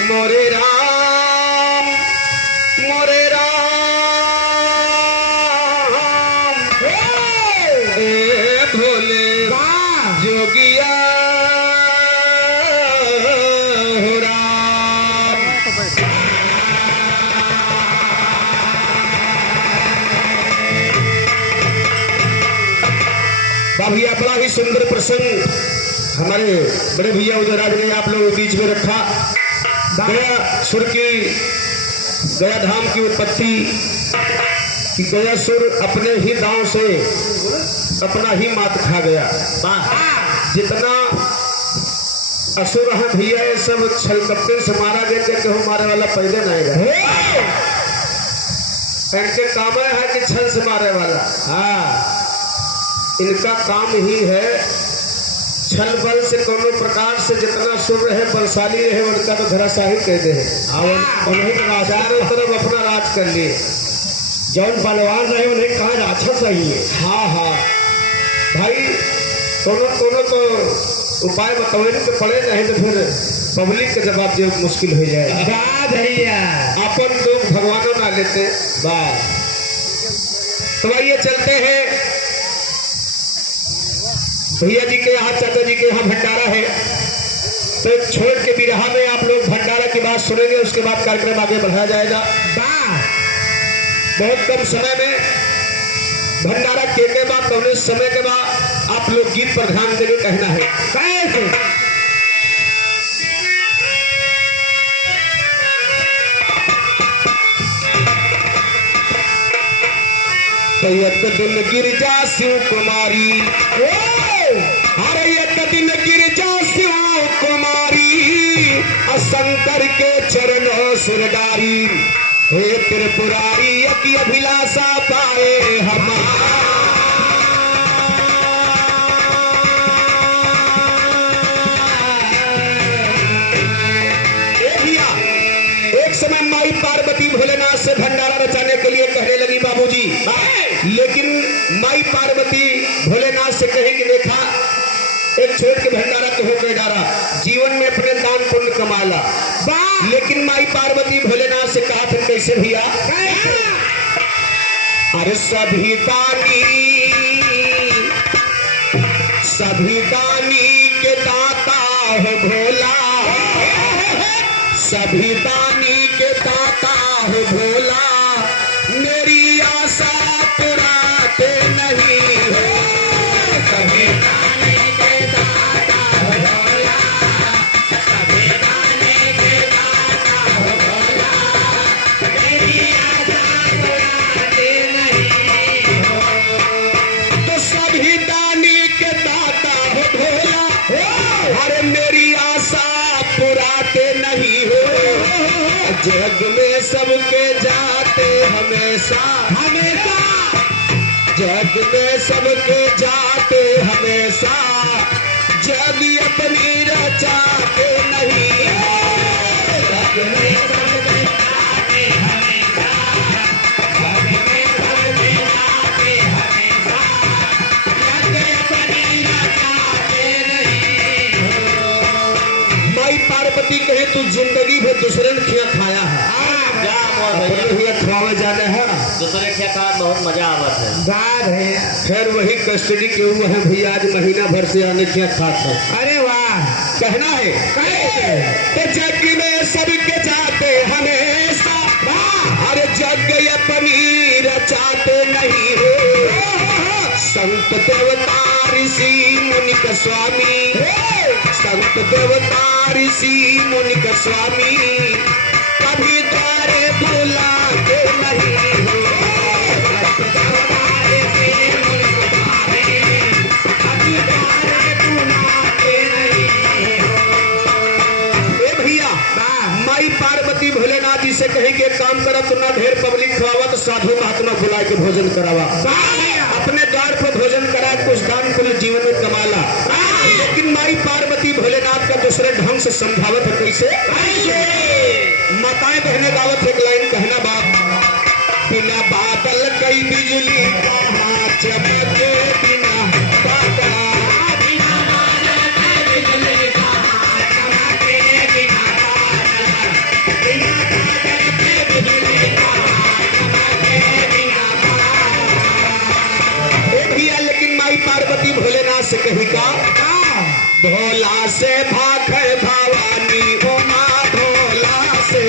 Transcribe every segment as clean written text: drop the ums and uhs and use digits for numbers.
मोरे राम मोरे राम ए भोले जोगिया हो राम। भैया बड़ा ही सुंदर प्रसंग हमारे बड़े भैया उदयराज ने आप लोगों के बीच में रखा। गया सुर की गया धाम की उत्पत्ति कि गया सुर अपने ही दांव से अपना ही मात खा गया। जितना असुर है भैया ये सब छलकप्पे से मारा गया कि मारे वाला पैदे नहीं गए। इनके काम है कि छल से मारे वाला। हाँ, इनका काम ही है छल बल से कोनो प्रकार से जितना सुर रहे बलशाली रहे उनका तो धराशाही कह दे। उन्हें चारों तरफ अपना राज कर लिए। जौन बलवान रहे उन्हें कहा राक्षस सही है। हाँ हाँ भाई, कोनो तो उपाय बताने तो पड़े, नहीं तो फिर पब्लिक का जवाब जो मुश्किल हो जाए। भैया अपन लोग भगवानों ना लेते बात। तो आइए चलते हैं भैया जी के यहाँ, चाचा जी के यहाँ भंडारा है। तो छोड़ के बिरहा में आप लोग भंडारा की बात सुनेंगे, उसके बाद कार्यक्रम आगे बढ़ाया जाएगा। बहुत कम समय में भंडारा के बाद पहले समय के बाद आप लोग गीत पर ध्यान देके कहना है कैसे। एक दिन गिरजा शिव कुमारी, अरे एक दिन गिरजा शिव कुमारी, शंकर के चरणों सुरगारी, हे त्रिपुरारी की अभिलाषा पाए हमारा। एक समय माई पार्वती भोलेनाथ से भंडारा रचाने के लिए कहने लगी बाबूजी, लेकिन माई पार्वती भोलेनाथ से कहे कि देखा एक छोड़ के भंडारा तो हो गए डारा, जीवन में अपने दान पुण्य कमाला। लेकिन माई पार्वती भोलेनाथ से कहा था कैसे भैया, अरे सभी दानी के दाता हो भोला, सभी दानी के दाता हो भोला, मेरी आशा पुराते नहीं हो। सभी दानी के दाता हो भोला, सभी दानी के दाता हो भोला, मेरी आशा पुराते नहीं हो। तो सभी दानी के दाता हो भोला, अरे मेरी आशा पुराते नहीं हो। जग में सबके जाते हमेशा हमेशा, जग में सबके जाते हमेशा, जग अपनी रचाते नहीं। जग में सबके जाते हमेशा, जग में सबके जाते हमेशा, जग अपनी रचाते नहीं। माई पार्वती कहे तू जिंदगी भर दूसरे ने खिया खाया है, खवावे जाने है दूसरे खिया खा, बहुत मजा आवत है। फिर वही कस्टडी के हुए है भैया, आज महीना भर से आने खिया खाता। अरे वाह, कहना है तो जग में सबके जाते हमेशा, अरे जग अपनी रचाते नहीं हो। संत देवता ऋषि मुनि का स्वामी, संत देवता ऋषि मुनि का स्वामी, कभी द्वारे बुलाते नहीं हो। कभी द्वारे बुलाते नहीं हो। भैया माई पार्वती भोलेनाथ जी से कहे कि काम करा, तो ना ढेर पब्लिक खवावा, तो साधु महात्मा बुला के भोजन करावा, अपने द्वार पर भोजन करा, कुछ दान पुण्य जीवन में कमाला। लेकिन माई पार्वती भोलेनाथ का दूसरे ढंग से समझावत है कैसे। माताएं बहने दावत एक लाइन कहना बाप, बिना बादल कई बिजली कहाँ चमके, बिना बादल बिजली कहाँ चमके, से भागे भवानी उमा भोला से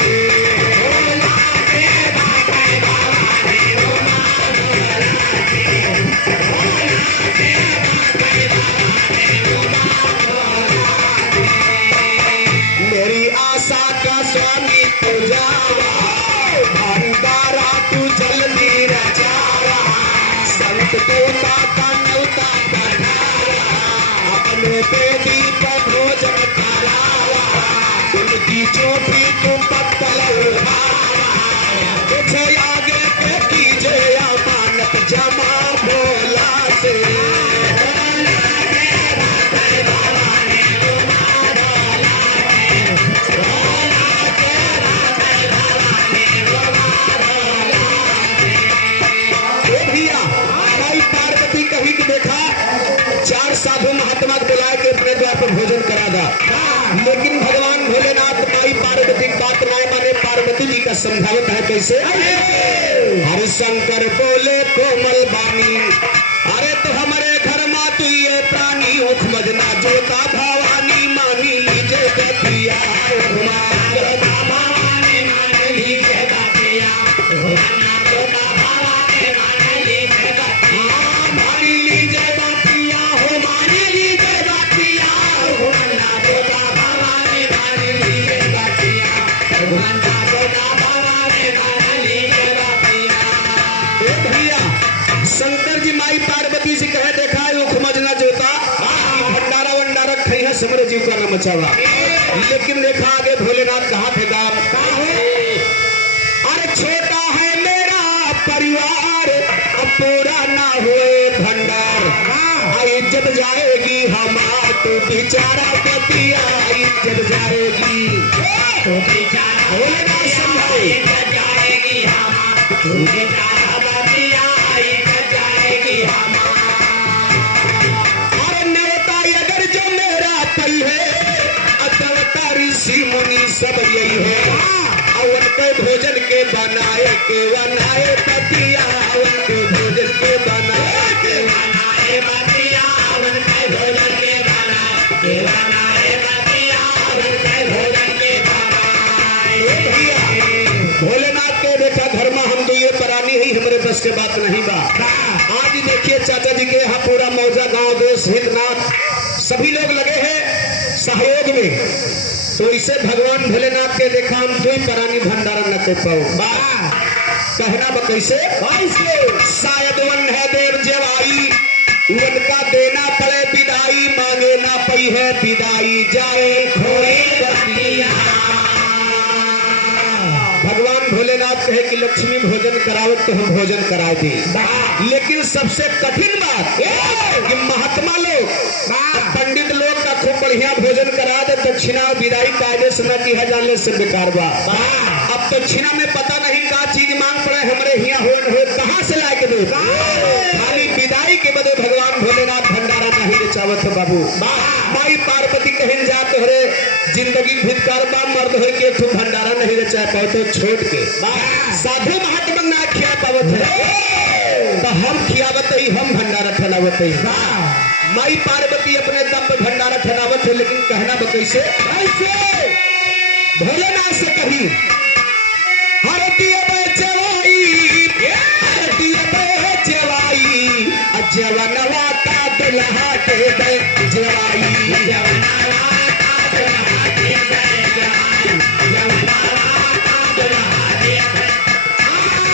मेरी आशा का स्वामी पूजा भंडारा तू जल्दी रचावा संत देवता का न्योता बढ़ावा अपने बेटी पर भोजन करावा उनकी चोटी तू पत्तल उठावा तुझे आगे के कीजे अमानत जमा भोला से साधु महात्मा बुलाए के अपने द्वार पर भोजन करा दा लेकिन भगवान भोलेनाथ माई पार्वती बात नहीं माने पार्वती जी का समझावत है कैसे हरि शंकर बोले कोमल बानी अरे तो हमारे घर मा तू ये प्राणी उख मजना जोता भवानी मानी लीजे गतिया शंकर जी माई पार्वती से कहे देखा उख मजना जोता भंडारा वंडारा खई है समर जीव का न मचावा लेकिन देखा आगे भोलेनाथ कहा थे दाम अरे छोटा है मेरा परिवार अब पूरा ना हुए भंडार इज्जत जाएगी हमार तो बेचारा बतिया इज्जत जाएगी तो बेचारा भोलेनाथ समझाए इज्जत जाएगी हमार तो बेचारा बतिया इज्जत जाएगी हमार नेता अगर जो मेरा पई है अतवता ऋषि मुनि सब यही है अवन के भोजन के बनाए पतिया अवन के भोजन के बनाए पतिया अवन के भोजन के बनाए पतिया अवन के भोजन के बनाए भोलेनाथ के देखा धर्म हम तो ये परानी ही हमारे बस के बात नहीं बा आज देखिए चाचा जी के यहाँ पूरा मौजा गांव देश हितनाथ सभी लोग लगे हैं सहयोग में तो इसे भगवान भोलेनाथ के देखा हम कोई परानी भंडारा न कर पाओ कहना कैसे शायद वन है देर जवाई उनका देना पड़े विदाई मांगे ना पई है विदाई जाए खोए भगवान भोलेनाथ कहे कि लक्ष्मी भोजन कराओ तो हम भोजन करा दी लेकिन सबसे कठिन बात कि महात्मा लोग पंडित लोग का खूब बढ़िया भोजन करा दे दक्षिणा विदाई कायदे से न किया जाने से बेकार बा अब दक्षिणा में पता नहीं का चीज मांग पड़े हमारे यहाँ हो कहाँ से लाके दे खाली विदाई के बदे भगवान भोलेनाथ भंडारा नहीं बेचावत बाबू माई पार्वती कहीं जा तोहरे जिंदगी भितकार बा मर्द हो के तू भंडारा नहीं रचा पाए तो छोड़ के साधु महात्मा ना खिया पावत है तो हम खियावत ही हम भंडारा ठनावत ही माई पार्वती अपने दम पे भंडारा ठनावत है लेकिन कहना कैसे भोलेनाथ से कही जवनवा का दुल्हा के दे जवाई जवनवा का दुल्हा के दे जवाई जवनवा का दुल्हा के दे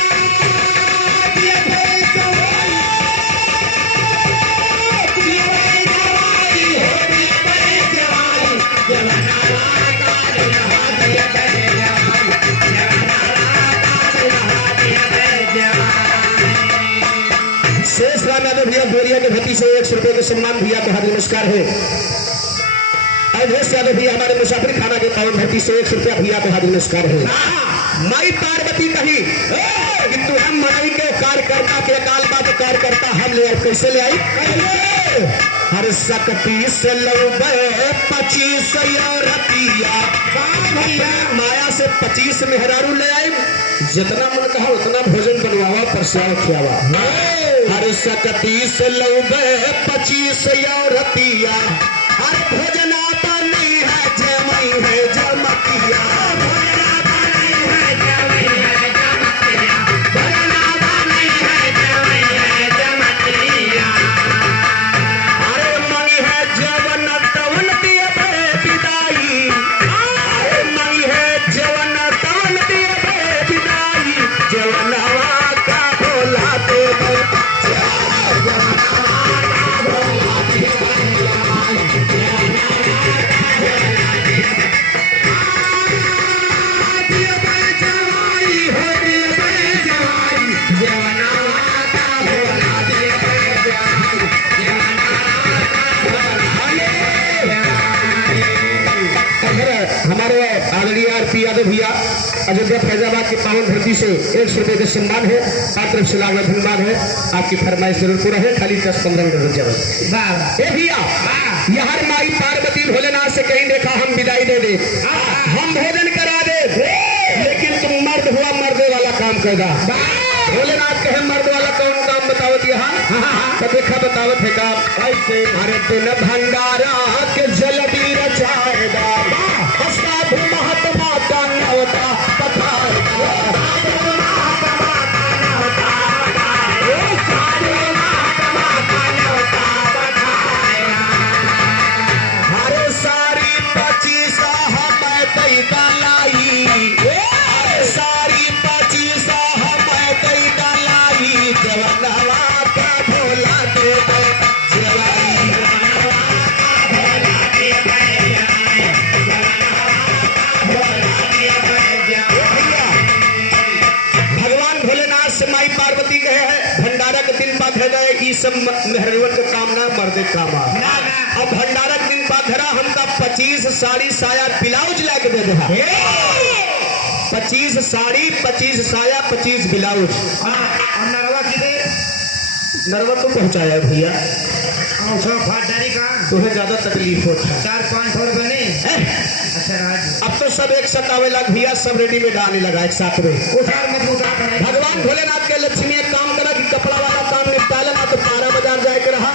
शेष राम यादव भैया बोरिया के भती से 100 रुपए के सम्मान भैया का हार्दिक नमस्कार है अवधेश यादव भैया हमारे मुसाफिर खाना के पावन भती से 100 रुपया भैया का हार्दिक नमस्कार है माई पार्वती कही कि तू हम मनाई के कार्यकर्ता के काल बात कार्यकर्ता हम ले आई कैसे ले आई हर सकती से लौबे 25 रतिया भैया माया से 25 मेहरारू ले आई जितना मन कहा उतना भोजन बनवावा परसाद खियावा हर सकती से लौबे 25 रतिया हर भोजन आपन हमारे आदरणीय आरपी यादव भैया अयोध्या फैजाबाद के पावन धरती से 100 रुपये का सम्मान है, आप तरफ से लाख धन्यवाद है। आपकी फरमाइश जरूर पूरा है, खाली 10-15 मिनट रुक जाओ। भैया यहाँ माई पार्वती भोलेनाथ से कहीं देखा हम विदाई दे दे, हम भोजन करा दे, लेकिन तुम मर्द हुआ मर्दे वाला काम कर दा। भोलेनाथ कहे मर्द वाला कौन काम बतावत यहाँ तो देखा बतावत है का ऐसे। अरे दिन भंडारा के जल भी रचाएगा, साधु महात्मा का न्योता पठाएगा। हरे सारी 25 हम लाई, सारी 25 हम लाई, जवनवा का भोला दे दे माई पार्वती कहे है भंडारा के दिन बाद है सब मेहरवन का काम ना मर्दे काम। अब भंडारा के दिन बाद हमका 25 साड़ी साया ब्लाउज लाके दे दे। 25 साड़ी 25 साया 25 ब्लाउज। नरवा नरवा तो पहुंचाया भैया, तुम्हें ज्यादा तकलीफ होता है। 4-5 और बने। अच्छा अब तो सब एक साथ आवे लग भैया, सब रेडीमेड आने लगा एक साथ में। भगवान भोलेनाथ के लक्ष्मी एक काम करा कि कपड़ा वाला काम निपटा लेना, तो 12 बाजार जाए के रहा,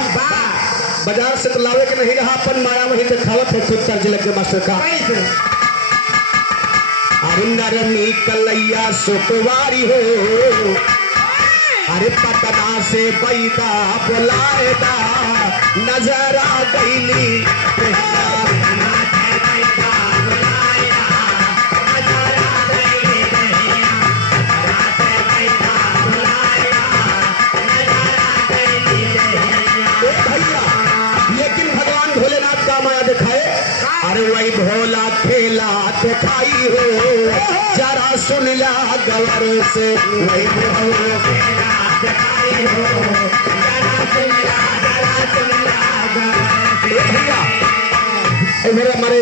बाजार से तो लावे के नहीं रहा, अपन माया वही तो खावत है खुद कर्ज लग के मास्टर का। अरिंदरनी कलैया सुखवारी हो, अरे पटना से बैदा बुलाएगा, नजर आ गईली अरे वही भोला खेला दिखाई हो, जरा सुन ला गवर से वही भोला खेला दिखाई हो, जरा सुन ला मेरे हमारे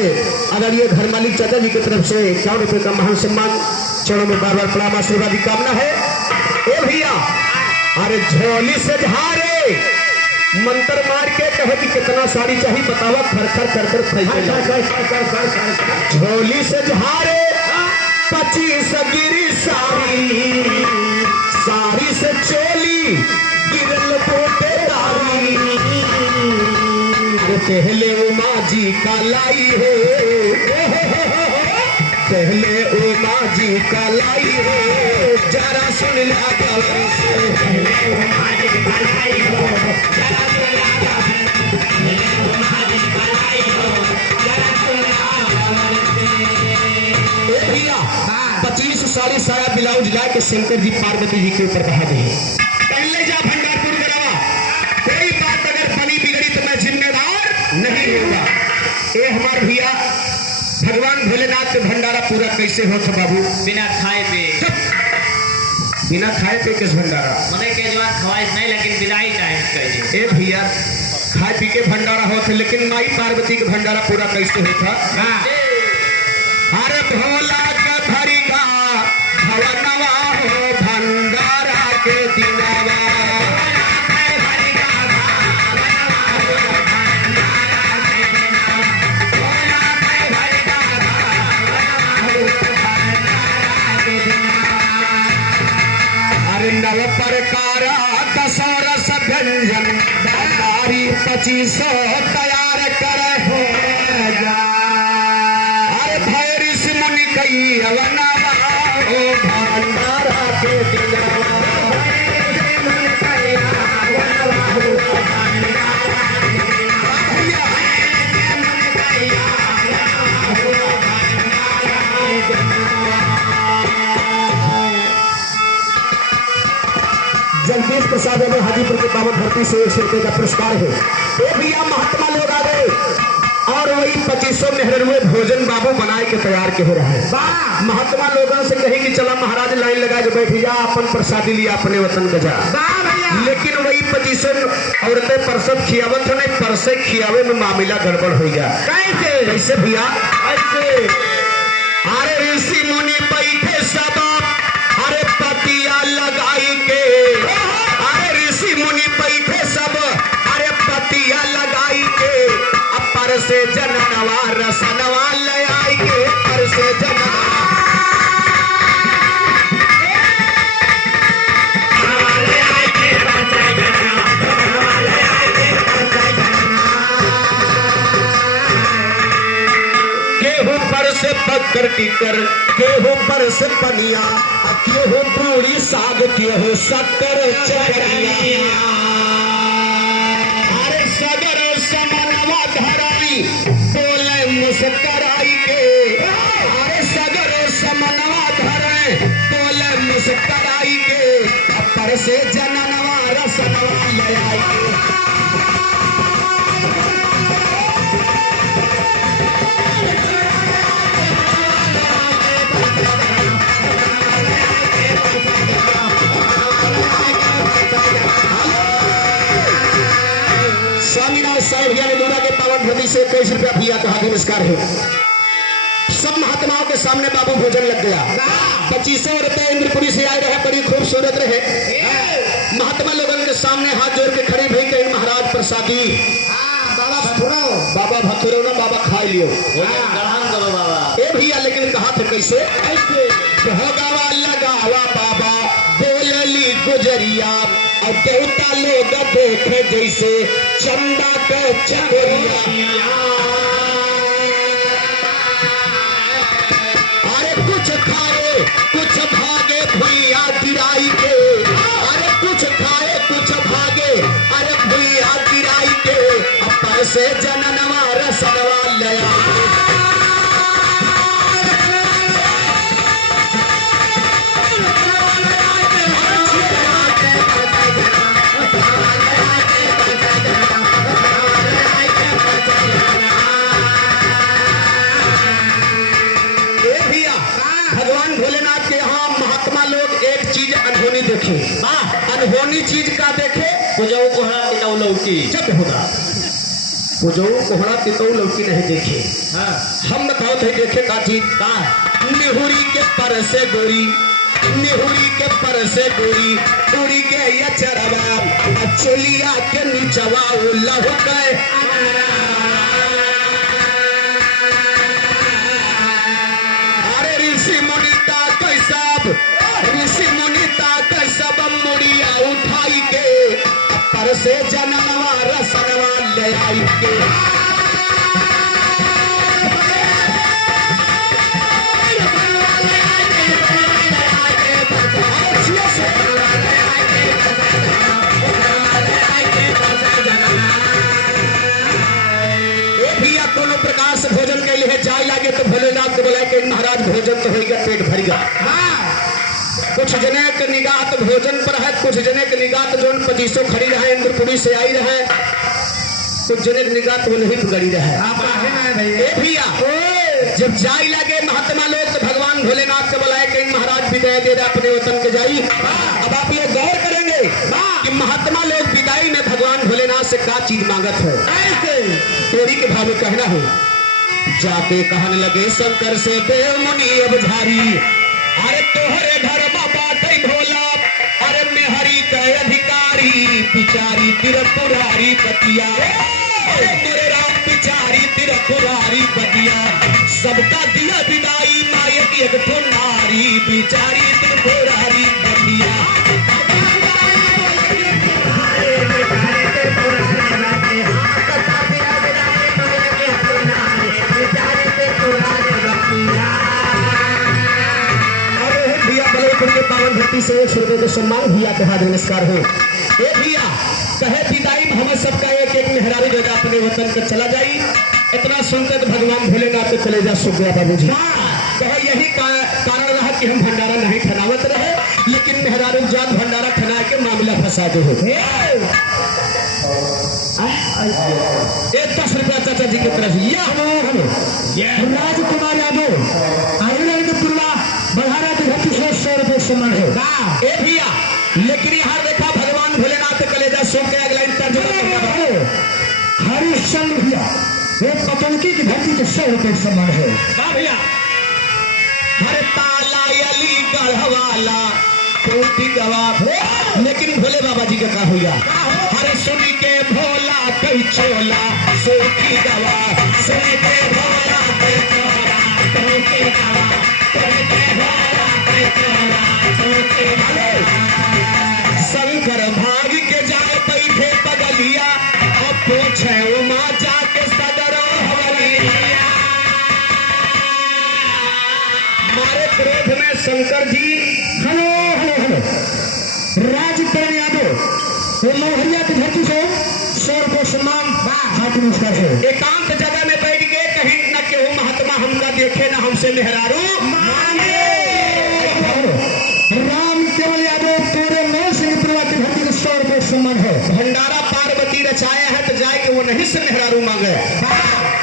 आदरणीय घर मालिक चाचा जी की तरफ से 51 रुपये का महान सम्मान, चरणों में बार बार प्रणाम आशीर्वाद की कामना है। ए भैया अरे झोली से झारे मंत्र मार के कहे कि कितना साड़ी चाहिए बतावा, खर खर झोली से झारे 25 गिरी साड़ी, साड़ी से चोली गिरल पोटेदारी। पहले उमा जी का लाई हो, पहले उमा जी का लाई हो, जरा सुन ला गवर से पहले उमा जी का लाई हो, जरा सुन ला पहले उमा जी का लाई हो, जरा सुन ला गवर से। भैया 25 साड़ी साया ब्लाउज ला के शंकर जी पार्वती जी के ऊपर कहा गई, पहले जा भंडारपुर करावा, कोई बात अगर बनी बिगड़ी तो मैं जिम्मेदार नहीं होगा। ये हमारे भैया भगवान भोलेनाथ के भंडारा पूरा कैसे होता बाबू? बिना खाए पे। बिना खाए पे किस भंडारा? मने के जवान ख्वाहिश नहीं, लेकिन विदाई टाइम चाहिए। ए भैया खाए पी के भंडारा होते, लेकिन माई पार्वती के भंडारा पूरा कैसे होता? अरे भोला का भरिगा भवनवा हो, भंडारा के दिनवा नव प्रकार दशरस व्यंजन, नारी 25 तैयार कर हो जा। अरे भैरी से मुनि कई अवनवा हो, भंडारा के दिनवा जगदीश प्रसाद यादव हाजीपुर के पावन धरती से 100 रुपये का पुरस्कार है। ये भैया महात्मा लोग आ गए और वही 2500 मेहरनुए भोजन बाबू बनाए के तैयार के हो रहा है। महात्मा लोगों से कहे कि चला महाराज लाइन लगा के बैठ जा, अपन प्रसादी लिया अपने वतन का जा। लेकिन वही 2500 औरतें परसत खियावत है, परसे खियावे में मामला गड़बड़ हो गया। कैसे भैया? ऐसे पर से पकड़ टिकर, गेहूं पर से पनिया, गेहूं पूरी साग, गेहूं शक्कर चकरिया। अरे सगर समनवा धराई बोले मुस्कराई के, अरे सगर समनवा धरे बोले मुस्कराई के, पर से जननवा रसनवा ले आई। स्वामीनाथ साहब ज्ञान दूरा के पावन धरती से 21 रुपया भैया का नमस्कार है। सब महात्माओं के सामने बाबू भोजन लग गया। 2500 रुपए इंद्रपुरी से आए रहे, बड़ी खूबसूरत रहे। महात्मा लोगों के सामने हाथ जोड़ के खड़े भई कहीं महाराज प्रसादी बाबा भथुरो ना बाबा खा लियो ए भैया, लेकिन कहा थे कैसे भगावा लगावा बाबा बोलली गुजरिया, और देवता लोग देखे जैसे चंदा के चकोरिया। अरे कुछ खाए कुछ भागे भैया गिराई के, अरे कुछ खाए कुछ भागे, अरे भैया गिराई के, अपर से जननवा रसनवा ले आए। भगवान भोलेनाथ के यहाँ महात्मा लोग एक चीज अनहोनी देखे। अनहोनी चीज का देखे, पुजऊ कोहड़ा तितौ लौकी जब होगा, पुजऊ कोहड़ा तितौ लौकी नहीं देखे। हम बताओ थे देखे का चीज का, निहुरी के पर से गोरी, निहुरी के पर से गोरी, उड़ी के या चरवा, चोलिया के नीचवा लहू के। ऋषि मुनिता के सब मुड़िया उठाई के, पर से जननवा रसनवा ले आई के। भैया दोनों प्रकार से भोजन के लिए जाए लागे तो भोलेनाथ को बोला कि महाराज भोजन तो होगा, पेट भरेगा। कुछ जने के निगाह तो भोजन पर है, कुछ जने के निगाह तो जो 2500 खड़ी रहे इंद्रपुरी से आई रहे, कुछ जने की निगाह तो नहीं गड़ी रहे। भैया जब जाई लगे महात्मा लोग तो भगवान भोलेनाथ से बुलाए कि महाराज विदाई दे रहे अपने वतन के जाई। अब आप लोग गौर करेंगे कि महात्मा लोग विदाई में भगवान भोलेनाथ से क्या चीज मांगत है। तेरी के भाव में कहना है, जाके कहने लगे शंकर से देव मुनि अब झारी, अरे तोहरे घर बाबा कई भोला, अरे मेहरी के अधिकारी पिचारी तिरपुरारी पतिया, अरे मेरे राम पिचारी तिरपुरारी पतिया, सबका दिया विदाई नायक एक तो नारी बिचारी तिरपुरारी पतिया। पावन धरती से 100 रुपए के सम्मान भैया के हाथ नमस्कार हो। ए भैया कहे विदाई में हमें सबका एक एक मेहरारू देगा अपने वतन का चला जाई। इतना सुनते तो भगवान भोलेनाथ के चले जा सुख गया बाबू जी। कहे यही कारण रहा कि हम भंडारा नहीं खनावत रहे, लेकिन मेहरारू जात भंडारा खना के मामला फंसा दे हो। 10 रुपया चाचा जी की तरफ राजकुमार यादव बढ़ारा के 100 रुपए सम्मान है। ए भैया लेकिन यहाँ देखा भगवान भोलेनाथ कलेजा सुन के अगला हरिश्चंद्र भैया ये पतंकी की धरती के 100 रुपए सम्मान है। भैया हरे ताला अली गढ़वाला कोटी गवा, लेकिन भोले बाबा जी का क्या हुआ। हरे सुन के भोला कई चोला सोखी गवा, सुन के भोला कई चोला सोखी गवा, सुन के भोला कई चोला सोखी गवा। शंकर भाग के जाए बैठे पगलिया, अब पूछे उमा जाके सदरो हवलिया। Shankar ji. Hello hello hello Rajkaran Yadav ये लोहरिया की धरती से 100 रुपये सम्मान हाथ नमस्कार है। एकांत जगह में बैठ के कहीं न केहू महात्मा हमका देखे न हमसे मेहरारू मांगे। राम केवल यादव पूरे नौ सिंह परिवार की धरती से 100 रुपये सम्मान है। भंडारा पार्वती रचाया है तो जाए के वो नहीं से मेहरारू मांगे,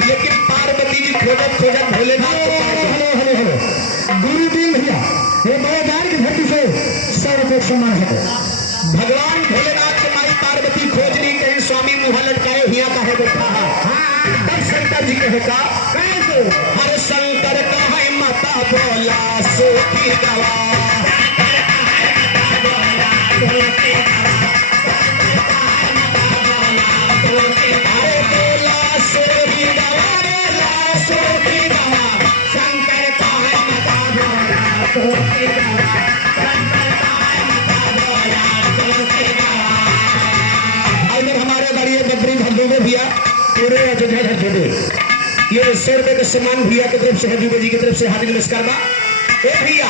लेकिन पार्वती जी खोजत खोजत भोलेनाथ को पाए। हेलो हेलो हेलो गुरुदेव भैया ये बड़ेदार की धरती से 100 रुपये सम्मान है। भगवान भोलेनाथ के माई पार्वती खोजनी कहीं स्वामी मुँह लटकाए हिया का है बैठा है। तब शंकर जी कहे का कैसे हर शंकर कहे माता बोला सोखी गवा। पूरे अयोध्या धरती में ये 100 रुपये का सम्मान भैया की तरफ से हजूबे जी की तरफ से हार्दिक नमस्कार बा। ए भैया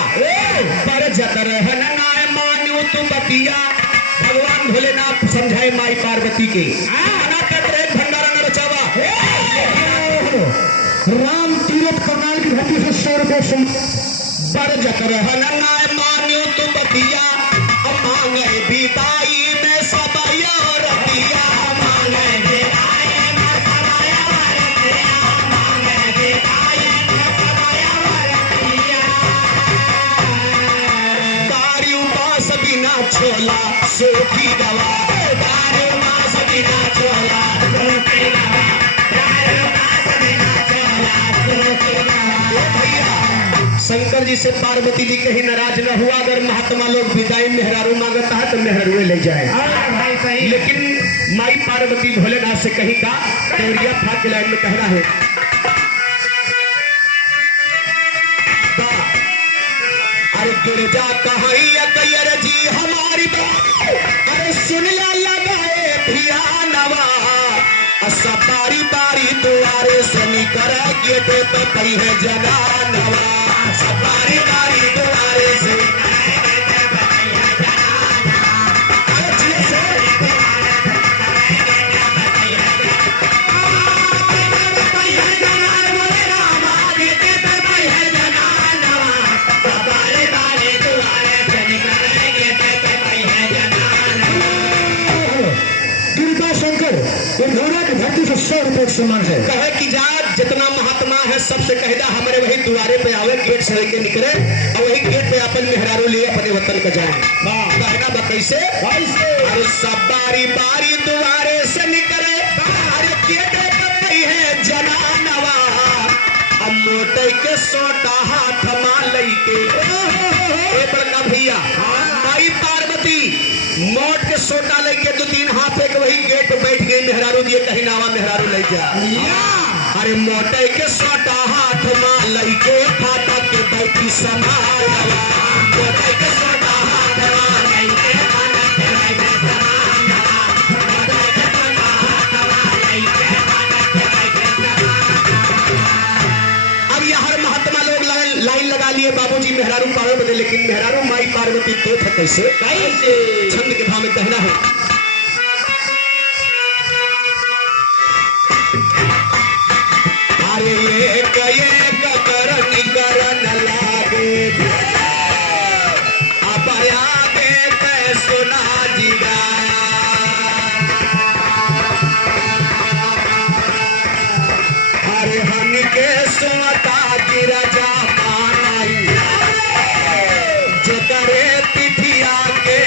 पर जतर नाय मान्यो तू बतिया भगवान भोलेनाथ समझाए माई पार्वती के आना तक भंडारा न रचावा। राम तीरथ करनाल की धरती से 100 रुपये पर जतर नाय मान्यो तू बतिया मांगे बिदाई में सबाया रतिया मांगे छोला सोखी गवा दारू मास बिना छोला सोखी गवा दारू मास बिना छोला सोखी गवा। भैया शंकर जी से पार्वती जी कहीं नाराज न हुआ। अगर महात्मा लोग विदाई मेहरारू मांगता है तो मेहरारू ले जाए, लेकिन माई पार्वती भोलेनाथ से कहीं का देवरिया फाक के लाइन में कहना है अरे गिरजा कहाइया कैर जी हमारी बात अरे सुन ला लगाए भिया नवा सवारी बारी दुआरे से निकर गेट पे पई है जगा नवा सवारी बारी दुआरे से धरती से 100 रुपये सम्मान है। कहे कि जा जितना महात्मा है सबसे कहदा हमारे वही द्वारे पे आवे गेट से के निकले और वही गेट पे अपन मेहरारू लिए अपने वतन का जाए। कहना बा कैसे अरे सब बारी बारी द्वारे से निकले अरे गेट पे पई है जनानवा अब मोटे के सोटा हाथ मा लईके ए बड़का भैया माई पार्वती मोट के सोटा लेके 2-3 हाथ एक वही गेट पे बैठ गई मेहरारू दिए कहीं नावा मेहरारू ले जा। अरे मोटे के सोटा हाथ मां लईके फाटक के बैठी समानवा मोटे के सोटा हाथ मां लईके फाटक के बैठी समानवा मोटे के सोटा हाथ मां लईके फाटक के बैठी समानवा। अब यहां महात्मा लोग लाइन लगा लिए बाबूजी मेहरारू पावे बदे, लेकिन मेहरारू माई पार्वती तो थे कैसे छंद के भाव में कहना है अरे एक करन लागे अब आगे पे सुना जीगा अरे हम के सुनता की रजा मानाई जो करे पिठिया के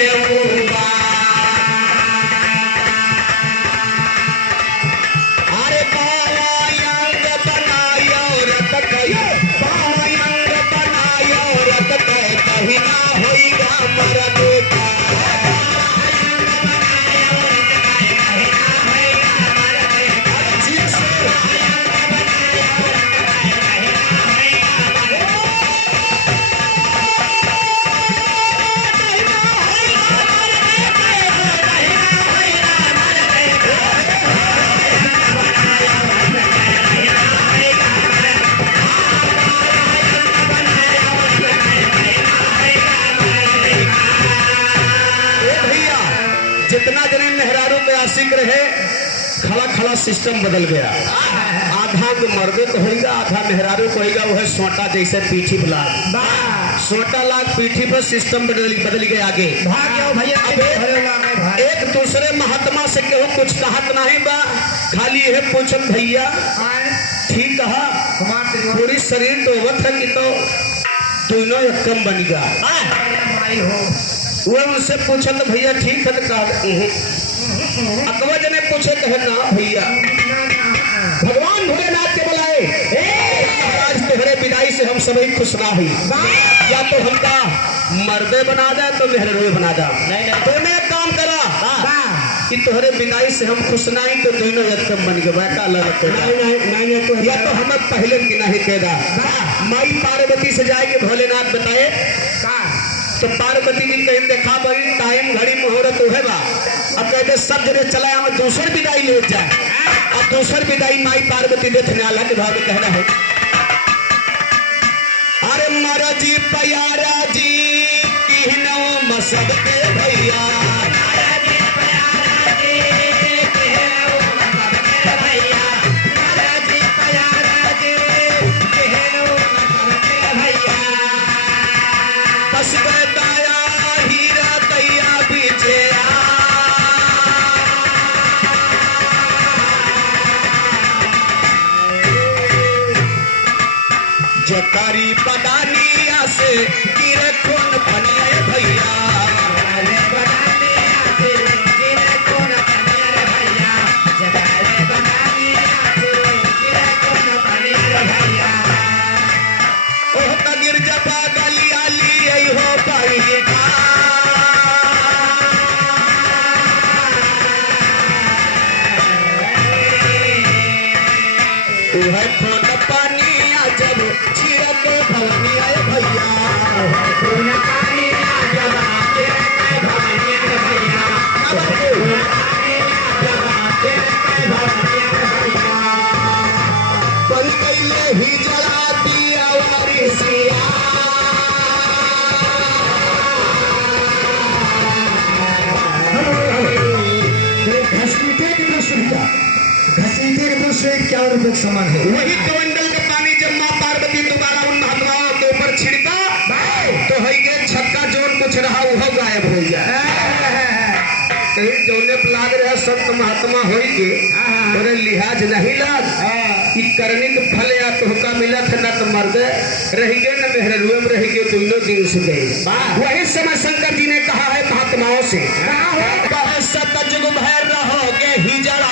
सिस्टम बदल गया। आधा तो मर्दे को होगा, आधा मेहरारू को होगा। वह सोटा जैसे पीठी लाग, सोटा लाग पीठी पर सिस्टम बदल गया आगे। अब एक दूसरे महात्मा से केहू कुछ कहत नहीं बा, खाली है पूछत भैया ठीक कहा पूरी शरीर तो वत है कि तो दोनों एकदम बन गया। वो उनसे पूछा तो भैया ठीक है तो कहा अकबर ने पूछे कहे ना भैया भगवान भोलेनाथ के बुलाए आज तुम्हारे विदाई से हम सभी खुश ना हुई, या तो हमका मर्दे बना दे तो मेहरवे बना दे। दोनों एक काम करा कि तुम्हारे विदाई से हम खुश ना ही तो दोनों एकदम बन गए बैठा अलग नहीं तो या तो हमें पहले की नहीं कह माई पार्वती से जाएगी भोलेनाथ बताए तो पार्वती जी कहीं देखा भाई टाइम घड़ी मुहूर्त है बा। अब कहते सब जगह चला हमें दूसर विदाई ले जाए। अब दूसर विदाई माई पार्वती देखने वाला के भाव कहना है अरे मारा जी प्यारा जी कहनो मसद के भैया जकारी पदानिया से गिरे खून बनिए भैया ओह तगिर जपा गलिया ली हो पाई खून पानिया जब छिड़के भवनी आए भैया खून पानिया जब छिड़के भवनी आए भैया बन गईले ही जलाती आवारी सिया घसीटे के दृश्य क्या रूप समान है। वही कमंडल का पानी जब माँ पार्वती दोबारा उन महात्माओं के ऊपर छिड़का तो है के छत का जोन कुछ रहा वह गायब हो गया। कहीं जोने लाग रहा संत महात्मा हो के लिहाज नहीं लाग कि करने के फल या तोहका मिला था न तो मर्द रहेंगे न मेहरुए में रहेंगे दोनों दिन से गए। वही समय शंकर जी ने कहा है महात्माओं से सतयुग भैर रहोगे ही जड़ा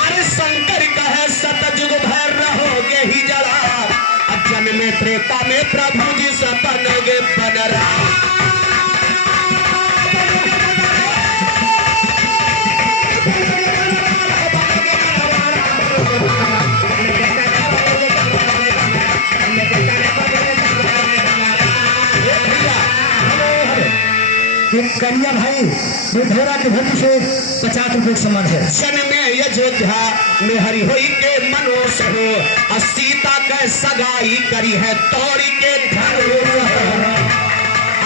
अरे शंकर कहे सतयुग भैर रहोगे ही जड़ा अब जन्म में त्रेता में प्रभु जी सपनोगे बनरा कन्या भाई बुधौरा के भट्टी से 50 रुपए समान है। जन में अयोध्या में हरि होई के मनोस हो सीता के सगाई करी है तौरी के धनुष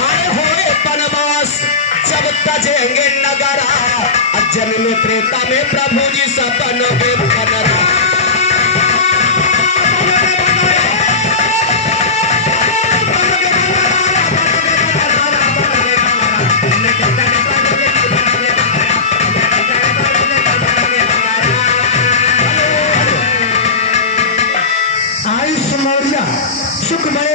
आए होए वनवास जब तजेंगे नगरा जन में त्रेता में प्रभु जी सपन के बनरा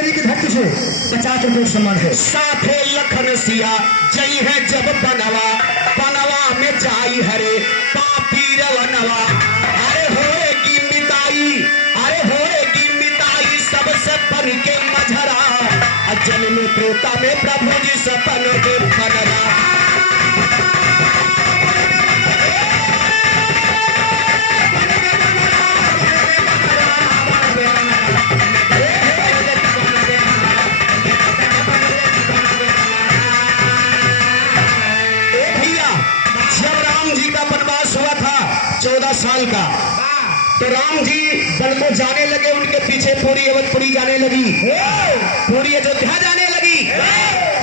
की धरती से 50 रुपए समान है। साथे लखन सिया जई है जब बनवा बनवा में जाई हरे पापी रवनवा अरे होएगी मिताई सबसे बन के मझरा जन्म में त्रेता में प्रभु जी सपन के बनरा साल का तो राम जी वन को जाने लगे उनके पीछे पूरी अवधपुरी जाने लगी पूरी अयोध्या जाने लगी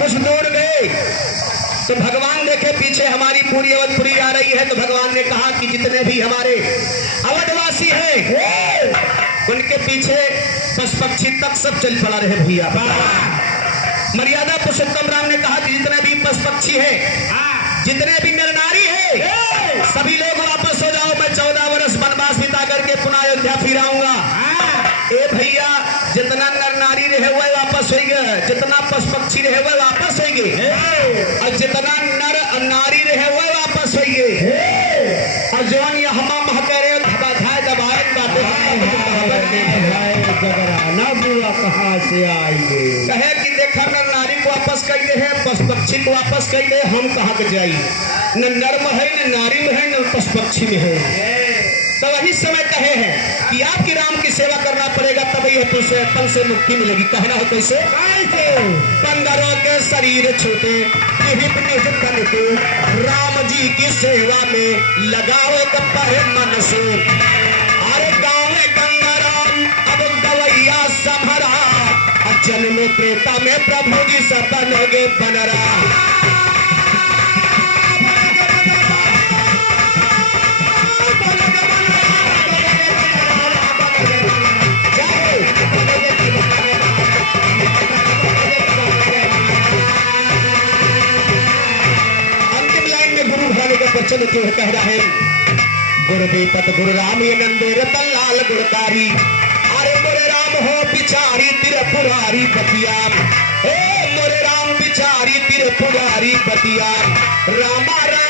कुछ दूर गए तो भगवान देखे पीछे हमारी पूरी अवधपुरी आ रही है तो भगवान ने कहा कि जितने भी हमारे अवधवासी हैं उनके पीछे पशु पक्षी तक सब चल पड़ा रहे भैया। मर्यादा पुरुषोत्तम राम ने कहा कि जितने भी पशु पक्षी है, जितने भी नर नारी है, सभी लोग वापस हो जाओ। मैं 14 वर्ष वनवास बिता करके पुनः अयोध्या फिर आऊंगा। ए भैया, जितना नर नारी रहे हुए वापस हो गए, जितना पशु पक्षी रहे हुए वापस हो गए, और जितना नर नारी रहे हुए वापस हो गए, और जौन यहाँ महके रहे धबाधाय दबाए कहाँ से आएंगे। कहे कि देखा नर नारी को वापस कर दे है, पशु पक्षी को वापस कर दे, हम कहाँ के जाइए। न नर में है, न नारी में है, न पशु पक्षी में है। तो वही समय कहे हैं कि आपकी राम की सेवा करना पड़ेगा, तभी तुझसे तन से मुक्ति मिलेगी। कहना हो कैसे? बंदरों के शरीर छूटे तन को, राम जी की सेवा में लगाओ पहले मन से। अरे गाँव में गंगा राम अब गवैया संभरा, जन्म त्रेता में प्रभु जी सब बनोगे बनरा। वचन क्यों कह रहा है? गुरुदीपत गुरु राम ये नंदे रतन लाल गुणकारी, अरे मोरे राम हो बिचारी त्रिपुरारी बतिया, हे मोरे राम बिचारी त्रिपुरारी बतिया, रामा राम